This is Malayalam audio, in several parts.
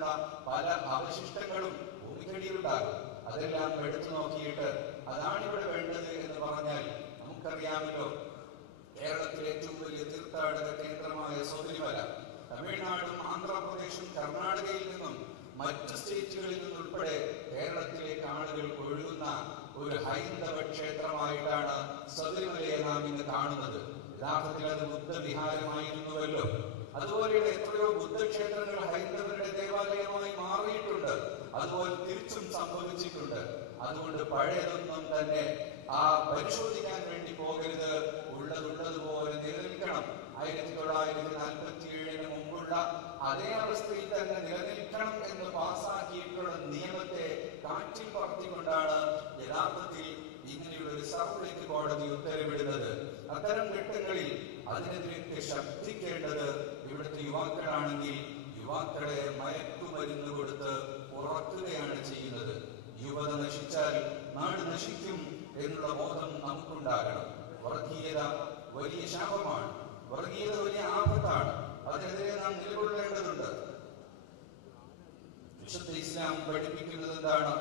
രീതിയിലുള്ള പല അവശിഷ്ടങ്ങളും ഭൂമിക്കടിയിലുണ്ടാകും. അതെല്ലാം എടുത്തു നോക്കിയിട്ട് അതാണ് ഇവിടെ വേണ്ടത് എന്ന് പറഞ്ഞാൽ നമുക്കറിയാമല്ലോ കേരളത്തിലെ ഏറ്റവും വലിയ തീർത്ഥാടക കേന്ദ്രമായ ശബരിമല തമിഴ്നാടും ആന്ധ്രാപ്രദേശും കർണാടകയിൽ നിന്നും മറ്റ് സ്റ്റേറ്റുകളിൽ നിന്നുൾപ്പെടെ കേരളത്തിലേക്ക് ആളുകൾ ഒഴുകുന്ന ഒരു ഹൈന്ദവ ക്ഷേത്രമായിട്ടാണ് ശബരിമലയെ നാം ഇന്ന് കാണുന്നത്. യഥാർത്ഥത്തിൽ അത് ബുദ്ധവിഹാരമായിരുന്നുവല്ലോ. അതുപോലെയുള്ള എത്രയോ ബുദ്ധക്ഷേത്രങ്ങൾ ഹൈന്ദവരുടെ ദേവാലയമായി മാറിയിട്ടുണ്ട്. അതുപോലെ തിരിച്ചും സംഭവിച്ചിട്ടുണ്ട്. അതുകൊണ്ട് പഴയതൊന്നും തന്നെ ആ പരിശോധിക്കാൻ വേണ്ടി പോകരുത്. ഉള്ളതുള്ളതുപോലെ നിലനിൽക്കണം. ആയിരത്തി തൊള്ളായിരത്തി നാൽപ്പത്തി ഏഴിന് മുമ്പുള്ള അതേ അവസ്ഥയിൽ തന്നെ നിലനിൽക്കണം എന്ന് പാസാക്കിയിട്ടുള്ള നിയമത്തെ കാറ്റിൽ പറത്തിക്കൊണ്ടാണ് യഥാർത്ഥത്തിൽ ഇങ്ങനെയുള്ള ഒരു സർവയ്ക്ക് കോടതി ഉത്തരവിടുന്നത്. അത്തരം ഘട്ടങ്ങളിൽ അതിനെതിരെ ശബ്ദിക്കേണ്ടത് ഇവിടുത്തെ യുവാക്കളാണെങ്കിൽ യുവാക്കളെ മയക്കുമരുന്ന് കൊടുത്ത് ഉറക്കുകയാണ് ചെയ്യുന്നത്. യുവത നശിച്ചാൽ നാട് നശിക്കും എന്നുള്ള ബോധം നമുക്കുണ്ടാകണം. വർഗീയത വലിയ ശാപമാണ്. വർഗീയത വലിയ ആപത്താണ്. അതിനെതിരെ നാം നിലകൊള്ളേണ്ടതുണ്ട്. വിശുദ്ധ ഇസ്ലാം പഠിപ്പിക്കുന്നത് എന്താണ്?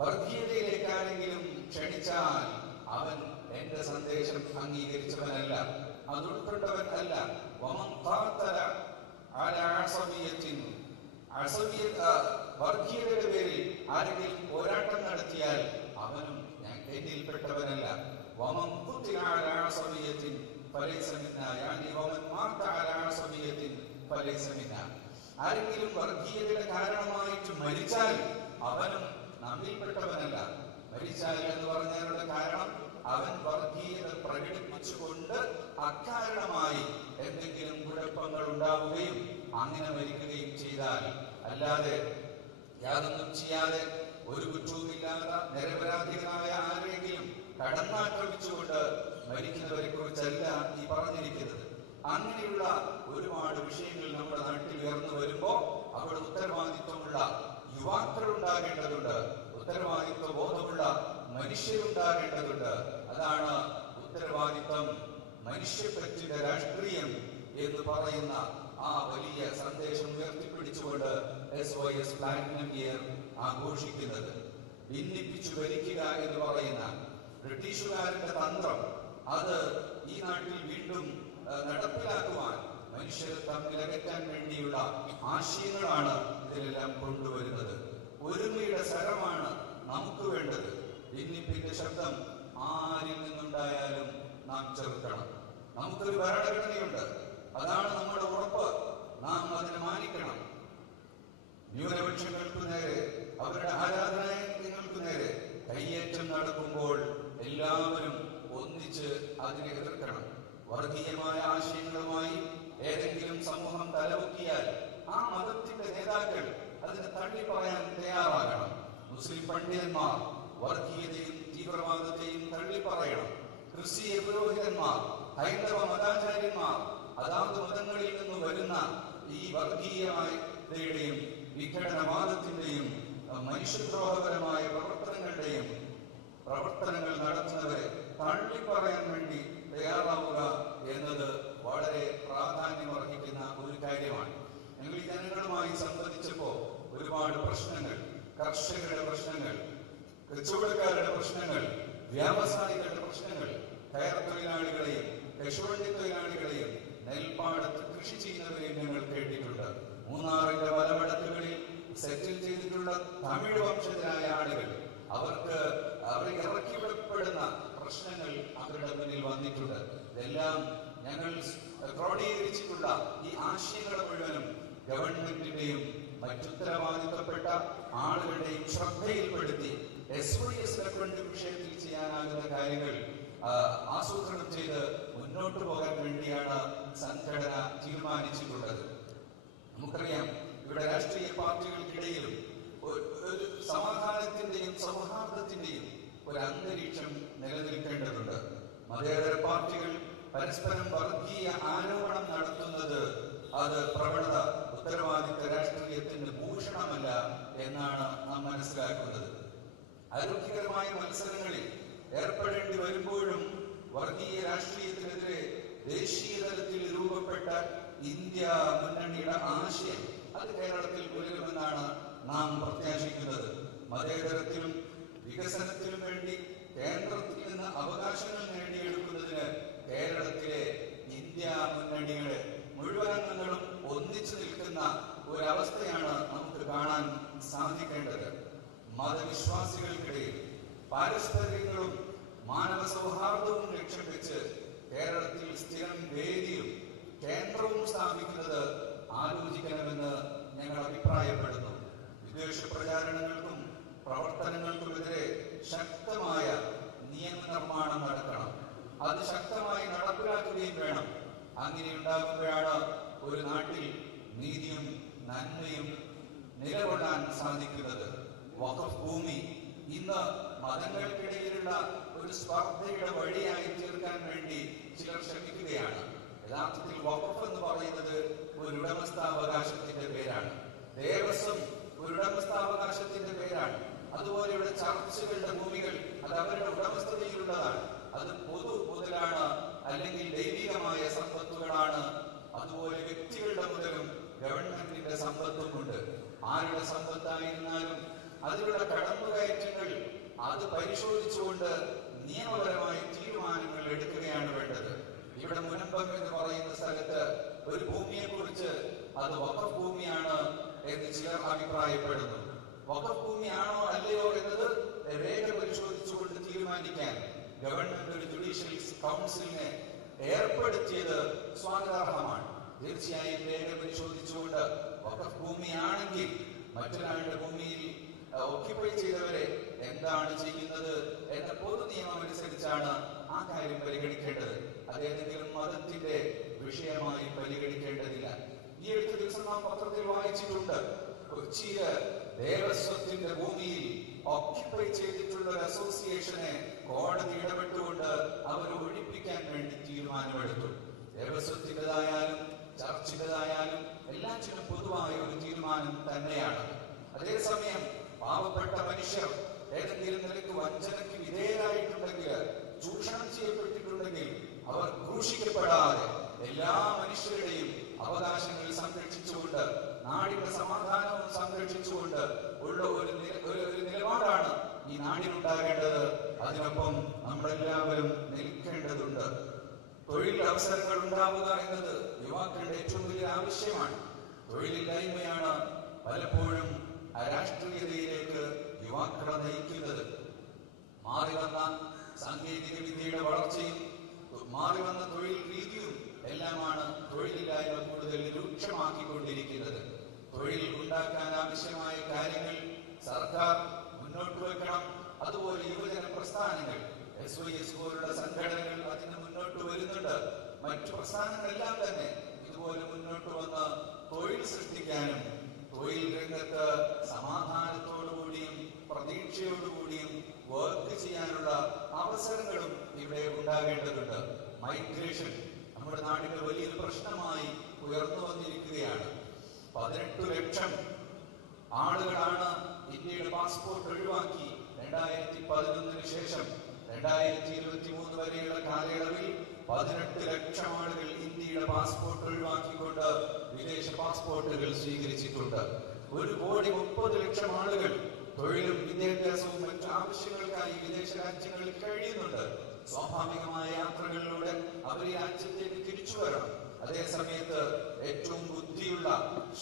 മൻ ദഅ ഇലാ അസബിയത്തിൻ ഫലൈസ മിന്നാ. വർഗീയതയിലേക്ക് ആരെങ്കിലും ക്ഷണിച്ചാൽ അവൻ എന്റെ സന്ദേശം അംഗീകരിച്ചവനല്ല അത് ഉൾക്കൊണ്ടവൻ അല്ല വർഗീയതയുടെ പേരിൽ ആരെങ്കിലും പോരാട്ടം നടത്തിയാൽ അവനും ഞാൻ എന്നിൽപ്പെട്ടവനല്ല. വമം ഖുതില അലാ അസബിയത്തിൻ ഫലൈസ മിന്നാ യാനി വമൻ അലാ അസബിയത്തിൻ ആരെങ്കിലും വർഗീയതയുടെ കാരണമായിട്ട് മരിച്ചാൽ അവനും നമ്മിൽപ്പെട്ടവനല്ല മരിച്ചാൽ എന്ന് പറഞ്ഞതിനുള്ള കാരണം അവൻ വർഗീയത പ്രകടിപ്പിച്ചുകൊണ്ട് അക്കാരണമായി എന്തെങ്കിലും കുഴപ്പങ്ങൾ ഉണ്ടാവുകയും അങ്ങനെ മരിക്കുകയും ചെയ്താൽ അല്ലാതെ യാതൊന്നും ചെയ്യാതെ ഒരു കുറ്റവുമില്ലാത്ത നിരപരാധികളായ ആരെങ്കിലും കടന്നാക്രമിച്ചുകൊണ്ട് മരിക്കുന്നവരെ കുറിച്ചല്ല ഈ പറഞ്ഞിരിക്കുന്നത്. അങ്ങനെയുള്ള ഒരുപാട് വിഷയങ്ങൾ നമ്മുടെ നാട്ടിൽ ഉയർന്നു വരുമ്പോ അവിടെ ഉത്തരവാദിത്വമുള്ള യുവാക്കൾ ഉണ്ടാകേണ്ടതുണ്ട് ഉത്തരവാദിത്വ ബോധമുള്ള മനുഷ്യരുണ്ടാകേണ്ടതുണ്ട്. അതാണ് ഉത്തരവാദിത്വം. മനുഷ്യപ്പറ്റിന്റെ രാഷ്ട്രീയം എന്ന് പറയുന്ന ആ വലിയ സന്ദേശം ഉയർത്തിപ്പിടിച്ചുകൊണ്ട് S O S platinum year ആഘോഷിക്കുന്നത്. ഭിന്നിപ്പിച്ചു ഭരിക്കുക എന്ന് പറയുന്ന ബ്രിട്ടീഷുകാരുടെ തന്ത്രം. അത് ഈ നാട്ടിൽ വീണ്ടും നടപ്പിലാക്കുവാൻ മനുഷ്യർ തമ്മിൽ അകറ്റാൻ വേണ്ടിയുള്ള ആശയങ്ങളാണ് ഇതിലെല്ലാം കൊണ്ടുവരുന്നത്. ഒരുമയുടെ സ്വരമാണ് നമുക്ക് വേണ്ടത്. ഭിന്നിപ്പിന്റെ ശബ്ദം ആരിൽ നിന്നുണ്ടായാലും നാം ചെറുക്കണം. നമുക്കൊരു ഭരണഘടനയുണ്ട്. അതാണ് നമ്മുടെ ഉറപ്പ്. നാം അതിനെ മാനിക്കണം. ന്യൂനപക്ഷങ്ങൾക്ക് നേരെ അവരുടെ ആരാധനാലയങ്ങൾക്ക് നേരെ കയ്യേറ്റം നടക്കുമ്പോൾ എല്ലാവരും ഒന്നിച്ച് അതിനെ എതിർക്കണം. വർഗീയമായ ആശയങ്ങളുമായി ഏതെങ്കിലും സമൂഹം തലവെക്കിയാൽ അതിനെ തള്ളിപ്പറയാൻ തയ്യാറാകണം. മുസ്ലിം പണ്ഡിതന്മാർ വർഗീയതയും തീവ്രവാദത്തെയും തള്ളിപ്പറയണം ക്രിസ്തീയ പുരോഹിതന്മാർ ഹൈന്ദവ മതാചാര്യന്മാർ അതാത് മതങ്ങളിൽ നിന്ന് വരുന്ന ഈ വർഗീയമായതയുടെയും വിഘടനവാദത്തിന്റെയും മനുഷ്യദ്രോഹപരമായ പ്രവർത്തനങ്ങളുടെയും പ്രവർത്തനങ്ങൾ നടത്തുന്നവരെ തള്ളിപ്പറയാൻ വേണ്ടി തയ്യാറാവുക എന്നത് വളരെ പ്രാധാന്യം പ്രാധാന്യമർഹിക്കുന്ന ഒരു കാര്യമാണ്. ഞങ്ങൾ ഈ ജനങ്ങളുമായി സംവദിച്ചപ്പോ ഒരുപാട് പ്രശ്നങ്ങൾ കർഷകരുടെ പ്രശ്നങ്ങൾ കച്ചവടക്കാരുടെ പ്രശ്നങ്ങൾ വ്യാവസായികളുടെ പ്രശ്നങ്ങൾ കയർ തൊഴിലാളികളെയും കശുവണ്ടി തൊഴിലാളികളെയും നെൽപ്പാടത്ത് കൃഷി ചെയ്യുന്നവരെയും ഞങ്ങൾ കേട്ടിട്ടുണ്ട്. മൂന്നാറിന്റെ വലവടക്കുകളിൽ സെറ്റിൽ ചെയ്തിട്ടുള്ള തമിഴ് വംശജരായ ആളുകൾ അവർക്ക് അവർ ഇറക്കി വിടപ്പെടുന്ന പ്രശ്നങ്ങൾ അവരുടെ മുന്നിൽ വന്നിട്ടുണ്ട്. ഇതെല്ലാം ഞങ്ങൾ ക്രോഡീകരിച്ചിട്ടുള്ള ഈ ആശയങ്ങൾ മുഴുവനും ഗവൺമെന്റിന്റെയും മറ്റുത്തരവാദിത്തപ്പെട്ട ആളുകളുടെയും ശ്രദ്ധയിൽപ്പെടുത്തി എസ് വൈ എസ് റെക്കമെൻഡ് വിഷയത്തിൽ ചെയ്യാനാകുന്ന കാര്യങ്ങൾ ആസൂത്രണം ചെയ്ത് മുന്നോട്ട് പോകാൻ വേണ്ടിയാണ് സംഘടന തീരുമാനിച്ചിട്ടുള്ളത്. നമുക്കറിയാം ഇവിടെ രാഷ്ട്രീയ പാർട്ടികൾക്കിടയിലും ഒരു സമാധാനത്തിന്റെയും സൗഹാർദ്ദത്തിന്റെയും ഒരു അന്തരീക്ഷം നിലനിൽക്കേണ്ടതുണ്ട്. മതേതര പാർട്ടികൾ പരസ്പരം വർഗീയ ആരോപണം നടത്തുന്നത് അത് പ്രവണത ഉത്തരവാദിത്ത രാഷ്ട്രീയത്തിന്റെ ഭൂഷണമല്ല എന്നാണ് നാം മനസ്സിലാക്കുന്നത്. ആരോഗ്യകരമായ മത്സരങ്ങളിൽ ഏർപ്പെടേണ്ടി വരുമ്പോഴും വർഗീയ രാഷ്ട്രീയത്തിനെതിരെ ദേശീയ തലത്തിൽ രൂപപ്പെട്ട ഇന്ത്യ മുന്നണിയുടെ ആശയം അത് കേരളത്തിൽ പുലരുമെന്നാണ് നാം പ്രത്യാശിക്കുന്നത്. മതേതരത്തിലും വികസനത്തിനും വേണ്ടി കേന്ദ്രത്തിൽ നിന്ന് അവകാശങ്ങൾ നേടിയെടുക്കുന്നതിന് കേരളത്തിലെ ഇന്ത്യ മുന്നണിയുടെ മുഴുവൻ അംഗങ്ങളും ഒന്നിച്ചു നിൽക്കുന്ന ഒരവസ്ഥയാണ് നമുക്ക് കാണാൻ സാധിക്കേണ്ടത്. മതവിശ്വാസികൾക്കിടയിൽ പാരസ്പര്യങ്ങളും മാനവ സൗഹാർദ്ദവും ലക്ഷ്യം കേരളത്തിൽ സ്ഥിരം വേദിയും കേന്ദ്രവും സ്ഥാപിക്കുന്നത് ആലോചിക്കണമെന്ന് ഞങ്ങൾ അഭിപ്രായപ്പെടുന്നു. വിദേശ പ്രചാരണങ്ങൾക്കും പ്രവർത്തനങ്ങൾക്കുമെതിരെ ശക്തമായ നിയമനിർമ്മാണം നടക്കണം അത് ശക്തമായി നടപ്പിലാക്കുകയും വേണം. അങ്ങനെ ഉണ്ടാകുമ്പോഴാണ് നീതിയും നന്മയും നിലകൊള്ളാൻ സാധിക്കുന്നത് വഖഫ് ഭൂമി ഇന്ന് മതങ്ങൾക്കിടയിലുള്ള ഒരു സ്പർദ്ധയുടെ വഴിയായി തീർക്കാൻ വേണ്ടി ചിലർ ശ്രമിക്കുകയാണ്. യഥാർത്ഥത്തിൽ വഖഫ് എന്ന് പറയുന്നത് ഒരു ഉടമസ്ഥാവകാശത്തിന്റെ പേരാണ്. ദേവസ്വം ഒരു ഉടമസ്ഥാവകാശത്തിന്റെ പേരാണ്. അതുപോലെ ഇവിടെ ചർച്ചുകളുടെ ഭൂമികൾ അത് അവരുടെ ഉടമസ്ഥതയിലുള്ളതാണ്. അതിലുള്ള കടന്നുകയറ്റങ്ങൾ അത് പരിശോധിച്ചുകൊണ്ട് നിയമപരമായി തീരുമാനങ്ങൾ എടുക്കുകയാണ് വേണ്ടത്. ഇവിടെ മുനമ്പം എന്ന് പറയുന്ന സ്ഥലത്ത് ഒരു ഭൂമിയെ കുറിച്ച് അത് വഖഫ് ഭൂമിയാണ് എന്ന് ചിലർ അഭിപ്രായപ്പെടുന്നു. വഖഫ് ഭൂമിയാണോ അല്ലയോ എന്നത് രേഖ പരിശോധിച്ചുകൊണ്ട് തീരുമാനിക്കാൻ ഗവൺമെന്റ് ഒരു ജുഡീഷ്യൽ കൗൺസിലിനെ ഏർപ്പെടുത്തിയത് സ്വാഗതാർഹമാണ്. തീർച്ചയായും രേഖ പരിശോധിച്ചുകൊണ്ട് വഖഫ് ഭൂമിയാണെങ്കിൽ മറ്റൊരാളുടെ ഭൂമിയിൽ ഓക്യുപ്പൈ ചെയ്തവരെ എന്താണ് ചെയ്യുന്നത് എന്ന പൊതു നിയമം അനുസരിച്ചാണ് ആ കാര്യം പരിഗണിക്കേണ്ടത്. അതേതെങ്കിലും മതത്തിന്റെ വിഷയമായി പരിഗണിക്കേണ്ടതില്ല. ഈ അടുത്ത ദിവസം നാം പത്രത്തിൽ വായിച്ചിട്ടുണ്ട്. കൊച്ചിയിൽ ദേവസ്വത്തിന്റെ ഭൂമിയിൽ ഓക്യുപ്പൈ ചെയ്തിട്ടുള്ള ഒരു അസോസിയേഷനെ കോടതി ഇടപെട്ടുകൊണ്ട് അവരെ ഒഴിപ്പിക്കാൻ വേണ്ടി തീരുമാനമെടുത്തു. ദേവസ്വത്തിന്റെതായാലും ചർച്ചിന്റെതായാലും എല്ലാറ്റിനും പൊതുവായ ഒരു തീരുമാനം തന്നെയാണ്. അതേസമയം പാവപ്പെട്ട മനുഷ്യർ ഏതെങ്കിലും നിലയ്ക്ക് വഞ്ചനയ്ക്ക് വിധേയരായിട്ടുണ്ടെങ്കിൽ ചൂഷണം ചെയ്യപ്പെട്ടിട്ടുണ്ടെങ്കിൽ അവർ ക്രൂശിക്കപ്പെടാതെ എല്ലാ മനുഷ്യരുടെയും അവകാശങ്ങൾ സംരക്ഷിച്ചുകൊണ്ട് നാടിന്റെ സമാധാനവും സംരക്ഷിച്ചുകൊണ്ട് ഉള്ള ഒരു ഒരു നിലപാടാണ് ഈ നാടിനുണ്ടാകേണ്ടത്. അതിനൊപ്പം നമ്മളെല്ലാവരും നിൽക്കേണ്ടതുണ്ട്. തൊഴിൽ അവസരങ്ങൾ ഉണ്ടാവുക എന്നത് യുവാക്കളുടെ ഏറ്റവും വലിയ ആവശ്യമാണ്. തൊഴിലില്ലായ്മയാണ് പലപ്പോഴും അരാഷ്ട്രീയതയിലേക്ക് യുവാക്കളെ നയിക്കുന്നത്. മാറി വന്ന സാങ്കേതിക വിദ്യയുടെ വളർച്ചയും മാറി വന്ന തൊഴിൽ രീതിയും എല്ലാമാണ് തൊഴിലില്ലായ്മ കൂടുതൽ രൂക്ഷമാക്കിക്കൊണ്ടിരിക്കുന്നത്. തൊഴിൽ ഉണ്ടാക്കാൻ ആവശ്യമായ കാര്യങ്ങൾ സർക്കാർ മുന്നോട്ട് വെക്കണം. അതുപോലെ യുവജന പ്രസ്ഥാനങ്ങൾ എസ് വൈ എസ് പോലുള്ള സംഘടനകൾ അതിന് മുന്നോട്ട് വരുന്നുണ്ട്. മറ്റു പ്രസ്ഥാനങ്ങളെല്ലാം തന്നെ ഇതുപോലെ മുന്നോട്ട് വന്ന് തൊഴിൽ സൃഷ്ടിക്കാനും തൊഴിൽ രംഗത്ത് സമാധാനത്തോടുകൂടിയും പ്രതീക്ഷയോടുകൂടിയും വർക്ക് ചെയ്യാനുള്ള അവസരങ്ങളും ഇവിടെ ഉണ്ടാകേണ്ടതുണ്ട്. മൈഗ്രേഷൻ നമ്മുടെ നാടിന്റെ വലിയൊരു പ്രശ്നമായി ഉയർന്നു വന്നിരിക്കുകയാണ്. പതിനെട്ട് ലക്ഷം ആളുകളാണ് ഇന്ത്യയുടെ പാസ്പോർട്ട് ഒഴിവാക്കി രണ്ടായിരത്തി പതിനൊന്നിന് ശേഷം രണ്ടായിരത്തി ഇരുപത്തി മൂന്ന് വരെയുള്ള കാലയളവിൽ പതിനെട്ട് ലക്ഷം ആളുകൾ ഇന്ത്യയുടെ പാസ്പോർട്ട് ഒഴിവാക്കിക്കൊണ്ട് വിദേശ പാസ്പോർട്ടുകൾ സ്വീകരിച്ചിട്ടുണ്ട്. ഒരു കോടി മുപ്പത് ലക്ഷം ആളുകൾ തൊഴിലും വിദ്യാഭ്യാസവും മറ്റു ആവശ്യങ്ങൾക്കായി വിദേശ രാജ്യങ്ങളിൽ കഴിയുന്നുണ്ട്. സ്വാഭാവികമായ യാത്രകളിലൂടെ അവർ രാജ്യത്തേക്ക് തിരിച്ചു വരണം. അതേ സമയത്ത് ഏറ്റവും ബുദ്ധിയുള്ള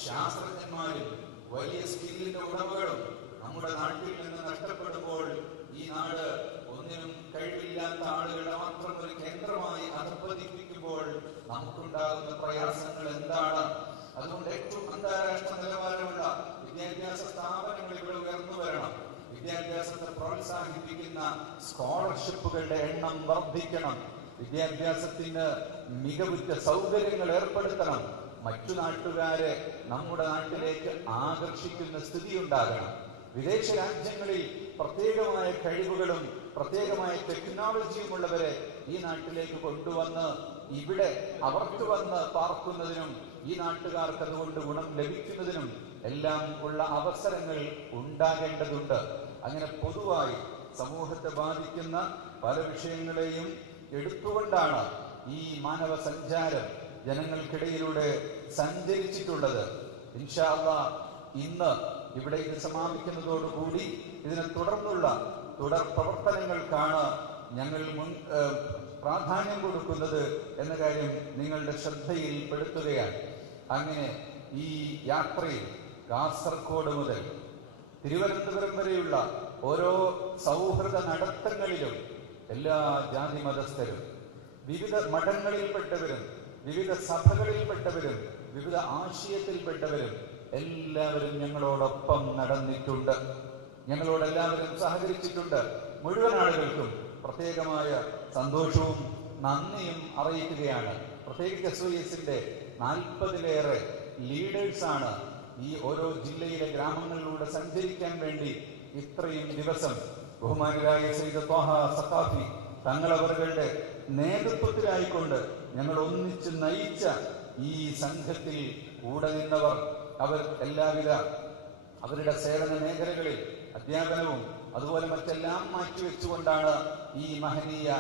ശാസ്ത്രജ്ഞന്മാരും വലിയ സ്കില്ലിന്റെ ഉടമകളും നമ്മുടെ നാട്ടിൽ നിന്ന് നഷ്ടപ്പെടുമ്പോൾ ഈ നാട് ഒന്നിനും കഴിവില്ലാത്ത ആളുകളുടെ മാത്രം ഒരു കേന്ദ്രമായി അധപ്പതിപ്പിക്കുമ്പോൾ നമുക്കുണ്ടാകുന്ന പ്രയാസങ്ങൾ എന്താണ്? അതുകൊണ്ട് ഏറ്റവും അന്താരാഷ്ട്ര നിലവാരമുള്ള വിദ്യാഭ്യാസ സ്ഥാപനങ്ങൾ ഇവിടെ ഉയർന്നു വരണം. വിദ്യാഭ്യാസത്തെ പ്രോത്സാഹിപ്പിക്കുന്ന സ്കോളർഷിപ്പുകളുടെ എണ്ണം വർദ്ധിക്കണം. വിദ്യാഭ്യാസത്തിന് മികവുറ്റ സൗകര്യങ്ങൾ ഏർപ്പെടുത്തണം. മറ്റു നാട്ടുകാരെ നമ്മുടെ നാട്ടിലേക്ക് ആകർഷിക്കുന്ന സ്ഥിതി ഉണ്ടാകണം. വിദേശ രാജ്യങ്ങളിൽ പ്രത്യേകമായ കഴിവുകളും പ്രത്യേകമായ ടെക്നോളജിയും ഉള്ളവരെ ഈ നാട്ടിലേക്ക് കൊണ്ടുവന്ന് ഇവിടെ അവർക്ക് വന്ന് പാർക്കുന്നതിനും ഈ നാട്ടുകാർക്ക് അതുകൊണ്ട് ഗുണം ലഭിക്കുന്നതിനും എല്ലാം ഉള്ള അവസരങ്ങൾ ഉണ്ടാകേണ്ടതുണ്ട്. അങ്ങനെ പൊതുവായി സമൂഹത്തെ ബാധിക്കുന്ന പല വിഷയങ്ങളെയും എടുത്തുകൊണ്ടാണ് ഈ മാനവ സഞ്ചാരം ജനങ്ങൾക്കിടയിലൂടെ സഞ്ചരിച്ചിട്ടുള്ളത്. ഇൻഷാല്ല ഇന്ന് ഇവിടെ ഇത് സമാപിക്കുന്നതോടുകൂടി ഇതിനെ തുടർന്നുള്ള തുടർ പ്രവർത്തനങ്ങൾക്കാണ് ഞങ്ങൾ മുൻ പ്രാധാന്യം കൊടുക്കുന്നത് എന്ന കാര്യം നിങ്ങളുടെ ശ്രദ്ധയിൽ പെടുത്തുകയാണ്. അങ്ങനെ ഈ യാത്രയിൽ കാസർഗോഡ് മുതൽ തിരുവനന്തപുരം വരെയുള്ള ഓരോ സൗഹൃദ നടത്തങ്ങളിലും എല്ലാ ജാതി മതസ്ഥരും വിവിധ മഠങ്ങളിൽപ്പെട്ടവരും വിവിധ സഭകളിൽപ്പെട്ടവരും വിവിധ ആശയത്തിൽപ്പെട്ടവരും എല്ലാവരും ഞങ്ങളോടൊപ്പം നടന്നിട്ടുണ്ട്. ഞങ്ങളോട് എല്ലാവരും സഹകരിച്ചിട്ടുണ്ട്. മുഴുവൻ ആളുകൾക്കും പ്രത്യേകമായ സന്തോഷവും നന്ദിയും അറിയിക്കുകയാണ്. പ്രത്യേകിച്ച് എസ് വൈ എസിന്റെ നാൽപ്പതിലേറെ ലീഡേഴ്സാണ് ഈ ഓരോ ജില്ലയിലെ ഗ്രാമങ്ങളിലൂടെ സഞ്ചരിക്കാൻ വേണ്ടി ഇത്രയും ദിവസം ബഹുമാനരായ ശ്രീ ത്വാഹ സഖാഫി തങ്ങളവരുടെ നേതൃത്വത്തിലായിക്കൊണ്ട് ഞങ്ങൾ ഒന്നിച്ച് നയിച്ച ഈ സംഘത്തിൽ കൂടെ നിന്നവർ അവർ എല്ലാവിധ അവരുടെ സേവന മേഖലകളിൽ അധ്യാപനവും അതുപോലെ മറ്റെല്ലാം മാറ്റിവെച്ചുകൊണ്ടാണ് ഈ മഹനീയ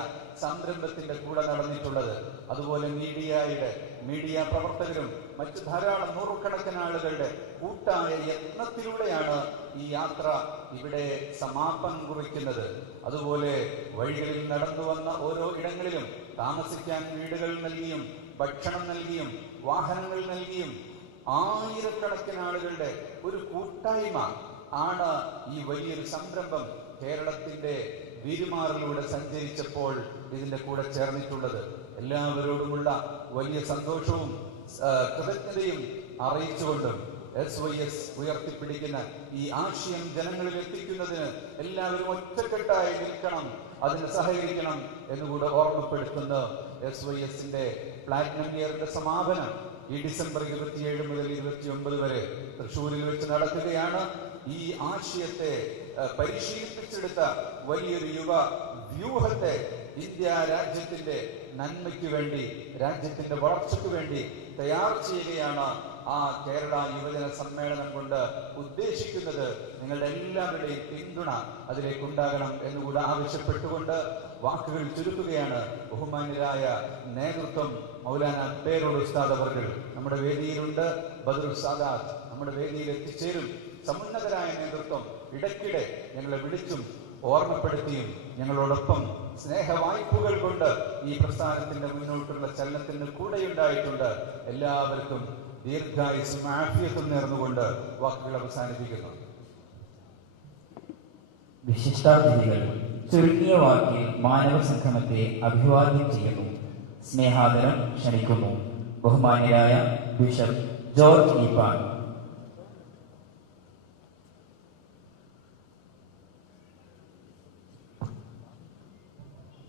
സംരംഭത്തിന്റെ കൂടെ നടന്നിട്ടുള്ളത്. അതുപോലെ മീഡിയയുടെ മീഡിയ പ്രവർത്തകരും മറ്റു ധാരാളം നൂറുകണക്കിന് ആളുകളുടെ കൂട്ടായ യത്നത്തിലൂടെയാണ് ഈ യാത്ര ഇവിടെ സമാപനം കുറിക്കുന്നത്. അതുപോലെ വഴികളിൽ നടന്നു വന്ന ഓരോ ഇടങ്ങളിലും താമസിക്കാൻ വീടുകൾ നൽകിയും ഭക്ഷണം നൽകിയും വാഹനങ്ങൾ നൽകിയും ആയിരക്കണക്കിന് ആളുകളുടെ ഒരു കൂട്ടായ്മ ആണ് ഈ വലിയൊരു സംരംഭം കേരളത്തിന്റെ വീരുമാറിലൂടെ സഞ്ചരിച്ചപ്പോൾ ഇതിന്റെ കൂടെ ചേർന്നിട്ടുള്ളത്. എല്ലാവരോടുമുള്ള വലിയ സന്തോഷവും കൃതജ്ഞതയും അറിയിച്ചുകൊണ്ടും എസ് വൈ എസ് ഉയർത്തിപ്പിടിക്കുന്ന ഈ ആശയം ജനങ്ങളിൽ എത്തിക്കുന്നതിന് എല്ലാവരും ഒറ്റക്കെട്ടായി നിൽക്കണം അതിന് സഹകരിക്കണം എന്നുകൂടെ ഓർമ്മപ്പെടുത്തുന്ന എസ് വൈ എസിന്റെ പ്ലാറ്റിനം ഇയറിന്റെ സമാപനം ഈ ഡിസംബർ ഇരുപത്തിയേഴ് മുതൽ ഇരുപത്തി ഒമ്പത് വരെ തൃശ്ശൂരിൽ വെച്ച് നടക്കുകയാണ്. ഈ ആശയത്തെ പരിശീലിപ്പിച്ചെടുത്ത വലിയൊരു യുവ വ്യൂഹത്തെ ഇന്ത്യ രാജ്യത്തിന്റെ നന്മയ്ക്ക് വേണ്ടി രാജ്യത്തിന്റെ വളർച്ചയ്ക്ക് വേണ്ടി തയ്യാർ ചെയ്യുകയാണ് ആ കേരള യുവജന സമ്മേളനം കൊണ്ട് ഉദ്ദേശിക്കുന്നത് നിങ്ങളുടെ എല്ലാവരുടെയും പിന്തുണ അതിലേക്ക് ഉണ്ടാകണം എന്നുകൂടെ ആവശ്യപ്പെട്ടുകൊണ്ട് വാക്കുകൾ ചുരുക്കുകയാണ് ബഹുമാന്യരായ നേതൃത്വം മൗലാന പേരോട് ഉസ്താദ് അവർകൾ. നമ്മുടെ വേദിയിലുണ്ട് ബദറുൽ സാദാത്ത്. നമ്മുടെ വേദിയിൽ എത്തിച്ചേരും. സമുന്നതരായ നേതൃത്വം ഇടയ്ക്കിടെ ഞങ്ങളെ വിളിച്ചും ഓർമ്മപ്പെടുത്തിയും ഞങ്ങളോടൊപ്പം സ്നേഹവായ്പകൾ കൊണ്ട് ഈ പ്രസ്ഥാനത്തിന്റെ മുന്നോട്ടുള്ള ചലനത്തിന് കൂടെയുണ്ടായിട്ടുണ്ട്. എല്ലാവർക്കും ദീർഘായുസും ആഫിയത്തും നേർന്നുകൊണ്ട് വാക്കുകൾ അവസാനിപ്പിക്കുന്നു. വിശിഷ്ടാതിഥികൾ ചുരുങ്ങിയ വാക്കിൽ മാനവ സംഗമത്തെ അഭിവാദ്യം ചെയ്യുന്നു. സ്നേഹാദരം ക്ഷണിക്കുന്നു. ബഹുമാന്യരായ ബിഷപ്പ് ജോർജ് ഈപ്പാൻ